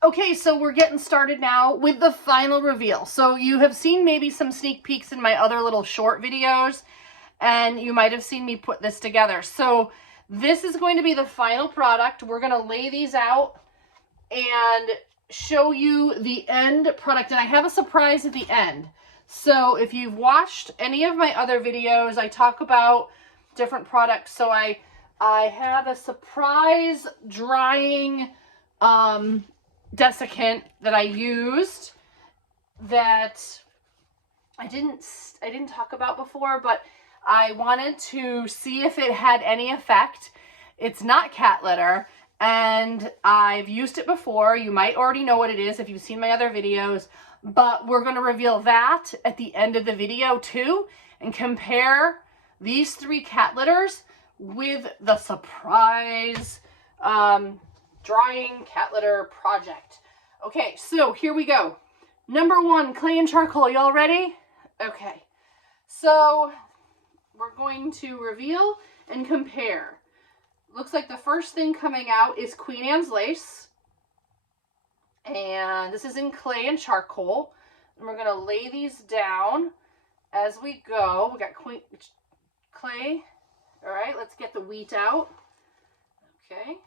Okay, so we're getting started now with the final reveal. So you have seen maybe some sneak peeks in my other little short videos, and you might have seen me put this together. So this is going to be the final product. We're going to lay these out and show you the end product. And I have a surprise at the end. So if you've watched any of my other videos, I talk about different products. So I have a surprise drying desiccant that I used that I didn't talk about before, but I wanted to see if it had any effect. It's not cat litter, and I've used it before. You might already know what it is if you've seen my other videos, but we're going to reveal that at the end of the video too, and compare these 3 cat litters with the surprise drying cat litter project. Okay, so here we go. Number 1, clay and charcoal. Y'all ready? Okay, so we're going to reveal and compare. Looks like the first thing coming out is Queen Anne's lace. And this is in clay and charcoal. And we're going to lay these down as we go. We got clay. All right, let's get the wheat out. Okay.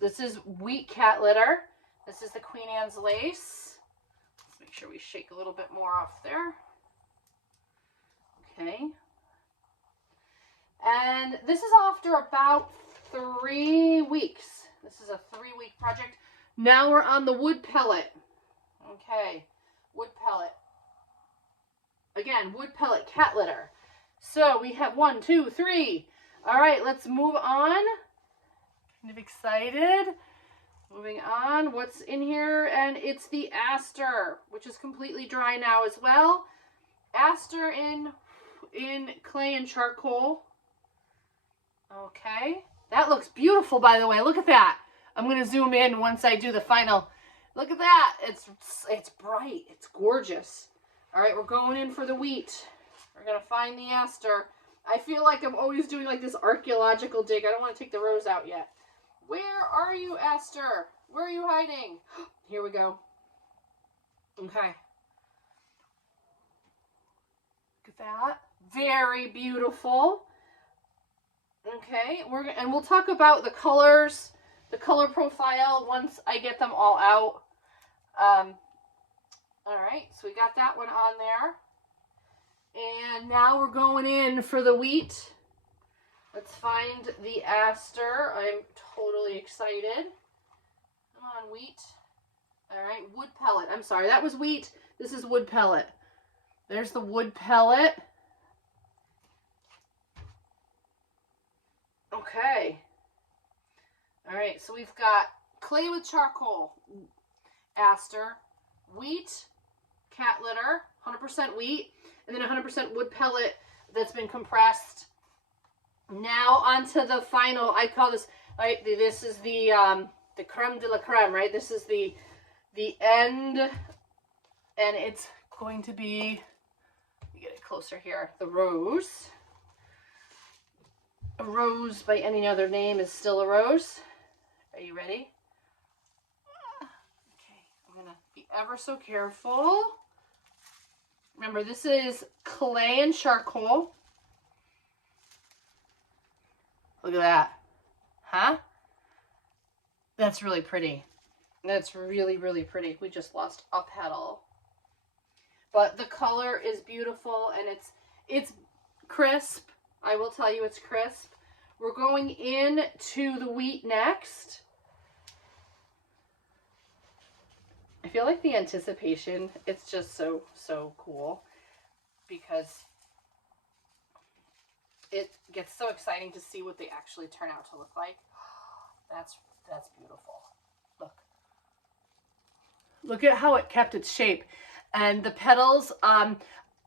This is wheat cat litter. This is the Queen Anne's lace. Let's make sure we shake a little bit more off there. Okay. And this is after about 3 weeks. This is a 3-week project. Now we're on the wood pellet. Okay, wood pellet. Again, wood pellet cat litter. So we have 1, 2, 3. All right, let's move on. Kind of excited. Moving on. What's in here? And it's the Aster, which is completely dry now as well. Aster in clay and charcoal. Okay. That looks beautiful, by the way. Look at that. I'm going to zoom in once I do the final. Look at that. It's bright. It's gorgeous. All right, we're going in for the wheat. We're going to find the Aster. I feel like I'm always doing like this archaeological dig. I don't want to take the rows out yet. Where are you, Aster? Where are you hiding? Here we go. Okay. Look at that. Very beautiful. Okay, we'll talk about the colors, the color profile once I get them all out. All right, so we got that one on there. And now we're going in for the wheat. Let's find the Aster. I'm totally excited. Come on, wheat. All right, wood pellet. I'm sorry, that was wheat. This is wood pellet. There's the wood pellet. Okay. All right, so we've got clay with charcoal, Aster, wheat, cat litter, 100% wheat, and then 100% wood pellet that's been compressed. Now onto the final. I call this, right, this is the creme de la creme, right? This is the end, and it's going to be, let me get it closer here, the rose. A rose by any other name is still a rose. Are you ready? Okay, I'm going to be ever so careful. Remember, this is clay and charcoal. Look at that. Huh? That's really pretty. That's really, really pretty. We just lost a petal. But the color is beautiful, and it's crisp. I will tell you it's crisp. We're going in to the wheat next. I feel like the anticipation, it's just so cool because it gets so exciting to see what they actually turn out to look like. That's beautiful. Look at how it kept its shape. And the petals, I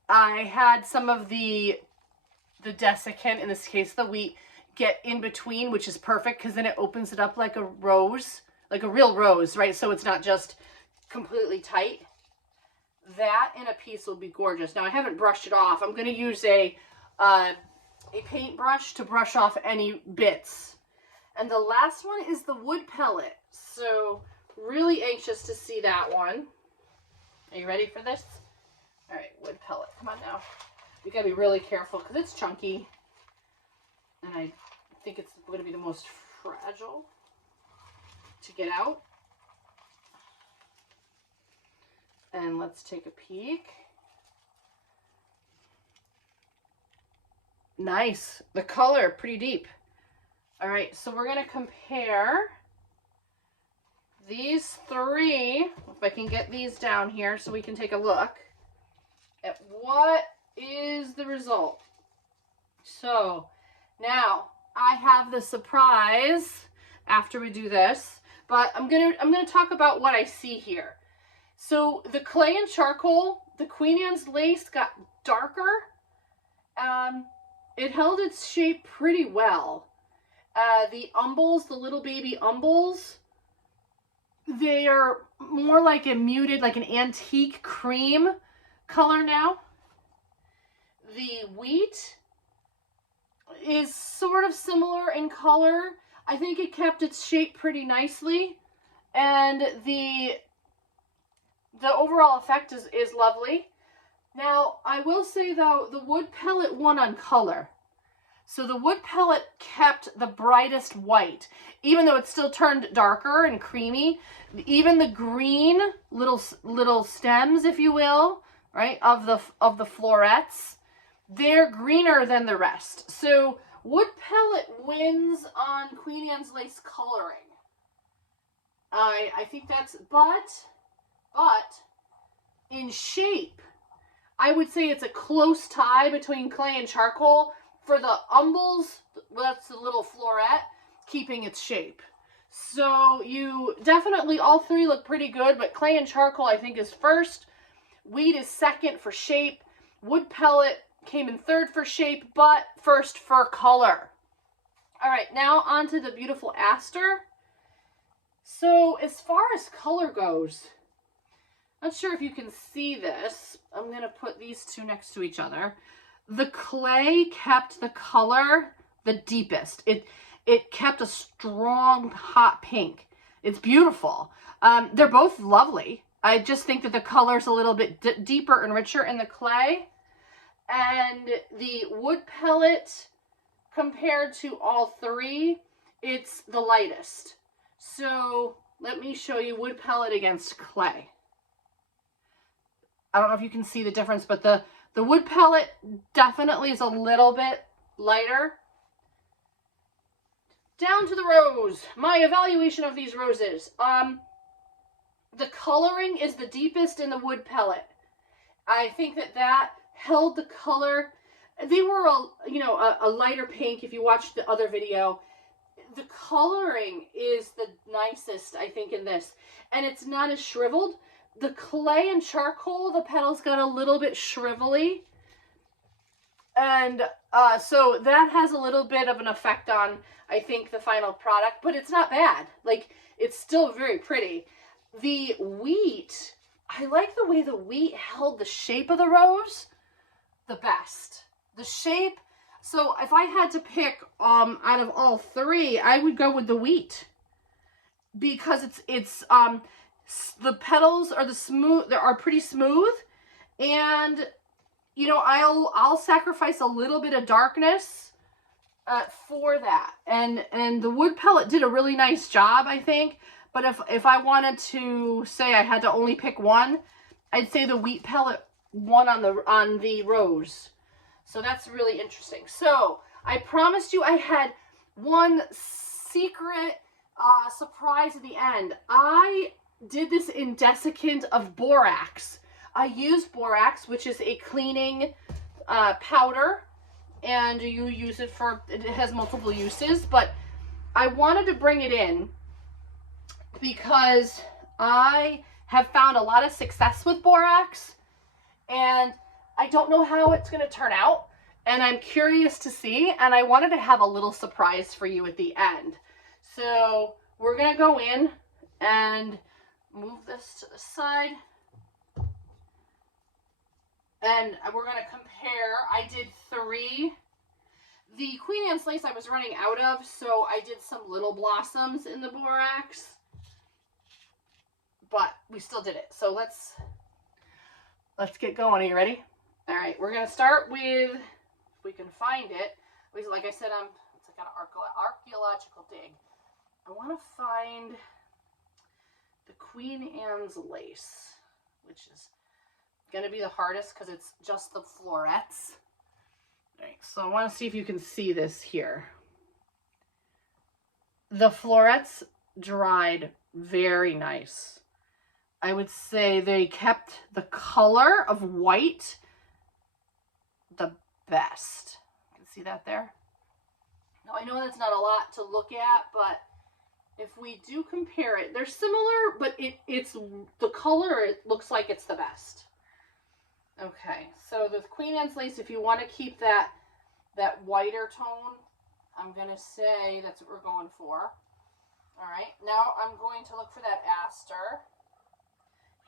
had some of the desiccant, in this case the wheat, get in between, which is perfect because then it opens it up like a rose, like a real rose, right? So it's not just completely tight. That in a piece will be gorgeous. Now I haven't brushed it off. I'm going to use a paintbrush to brush off any bits. And the last one is the wood pellet. So really anxious to see that one. Are you ready for this? All right, wood pellet, come on now. You gotta be really careful because it's chunky. And I think it's gonna be the most fragile to get out. And let's take a peek. Nice. The color, pretty deep. All right, so we're going to compare these three, if I can get these down here so we can take a look at what is the result. So now I have the surprise after we do this, but I'm gonna talk about what I see here. So the clay and charcoal, the Queen Anne's lace got darker. It held its shape pretty well. The umbles, the little baby umbles, they are more like a muted, like an antique cream color now. The wheat is sort of similar in color. I think it kept its shape pretty nicely. And the overall effect is lovely. Now, I will say, though, the wood pellet won on color. So the wood pellet kept the brightest white, even though it still turned darker and creamy. Even the green little stems, if you will, right, of the florets, they're greener than the rest. So wood pellet wins on Queen Anne's lace coloring. I think that's, but in shape, I would say it's a close tie between clay and charcoal. For the umbles, that's the little floret, keeping its shape. So you definitely, all three look pretty good, but clay and charcoal I think is first. Wheat is second for shape. Wood pellet came in third for shape, but first for color. All right, now on to the beautiful Aster. So as far as color goes, not sure if you can see this. I'm going to put these two next to each other. The clay kept the color the deepest. It kept a strong, hot pink. It's beautiful. They're both lovely. I just think that the color's a little bit deeper and richer in the clay. And the wood pellet, compared to all three, it's the lightest. So let me show you wood pellet against clay. I don't know if you can see the difference, but the wood pellet definitely is a little bit lighter. Down to the rose. My evaluation of these roses. The coloring is the deepest in the wood pellet. I think that held the color. They were a lighter pink if you watched the other video. The coloring is the nicest, I think, in this. And it's not as shriveled. The clay and charcoal, the petals got a little bit shrivelly. And so that has a little bit of an effect on, I think, the final product. But it's not bad. Like, it's still very pretty. The wheat, I like the way the wheat held the shape of the rose the best. The shape, so if I had to pick out of all three, I would go with the wheat. Because it's the petals are pretty smooth, and I'll sacrifice a little bit of darkness for that. And the wood pellet did a really nice job, I think. But if I wanted to say I had to only pick one, I'd say the wheat pellet won on the rose. So that's really interesting. So I promised you I had one secret surprise at the end. I did this in desiccant of borax. I used borax, which is a cleaning powder, and you use it it has multiple uses, but I wanted to bring it in because I have found a lot of success with borax, and I don't know how it's going to turn out, and I'm curious to see, and I wanted to have a little surprise for you at the end. So we're going to go in and move this to the side, and we're going to compare. I did three The Queen Anne's lace I was running out of, so I did some little blossoms in the borax. But we still did it. So let's get going. Are you ready? All right, we're gonna start with, if we can find it. Like I said, it's like an archaeological dig. I want to find the Queen Anne's lace, which is gonna be the hardest because it's just the florets. All right, so I want to see if you can see this here. The florets dried very nice. I would say they kept the color of white the best. You can see that there? Now, I know that's not a lot to look at, but if we do compare it, they're similar, but it's the color, it looks like it's the best. Okay, so the Queen Anne's lace, if you want to keep that whiter tone, I'm going to say that's what we're going for. All right, now I'm going to look for that Aster.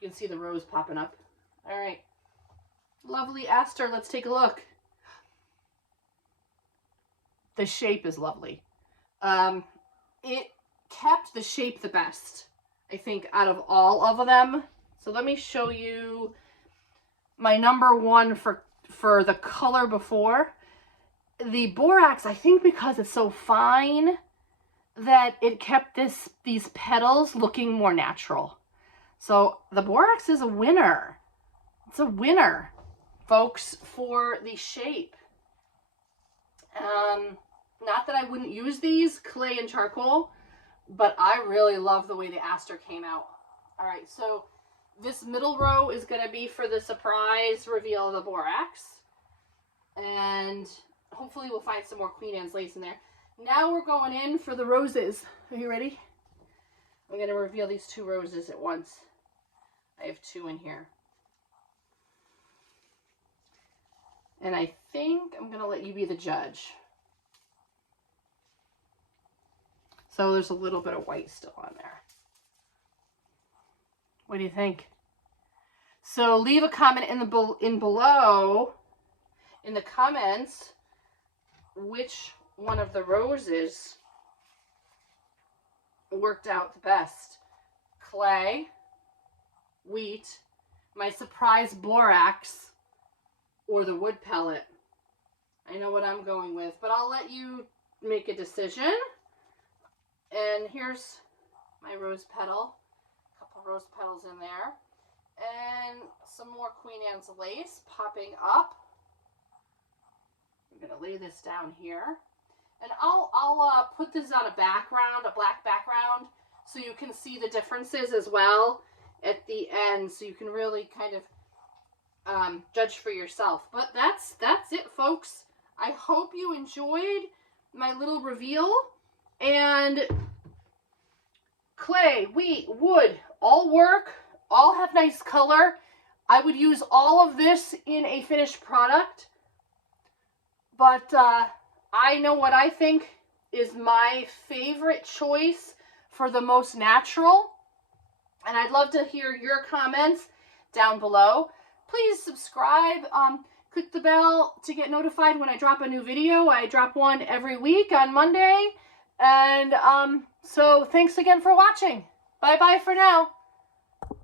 You can see the rose popping up. All right, lovely Aster, let's take a look. The shape is lovely. It kept the shape the best, I think, out of all of them. So let me show you my number one for the color before. The borax, I think because it's so fine that it kept these petals looking more natural. So the borax is a winner. It's a winner, folks, for the shape. Not that I wouldn't use these, clay and charcoal, but I really love the way the Aster came out. All right, so this middle row is going to be for the surprise reveal of the borax. And hopefully we'll find some more Queen Anne's lace in there. Now we're going in for the roses. Are you ready? I'm going to reveal these two roses at once. I have two in here. And I think I'm going to let you be the judge. So there's a little bit of white still on there. What do you think? So leave a comment in below in the comments which one of the roses worked out the best. Clay, wheat, my surprise borax, or the wood pellet. I know what I'm going with, but I'll let you make a decision. And here's my rose petal. A couple rose petals in there. And some more Queen Anne's lace popping up. I'm going to lay this down here. And I'll put this on a background, a black background, so you can see the differences as well at the end, so you can really kind of judge for yourself. But that's it, folks. I hope you enjoyed my little reveal. And clay, wheat, wood, all work, all have nice color. I would use all of this in a finished product. But I know what I think is my favorite choice for the most natural. And I'd love to hear your comments down below. Please subscribe. Click the bell to get notified when I drop a new video. I drop one every week on Monday. And so thanks again for watching. Bye-bye for now.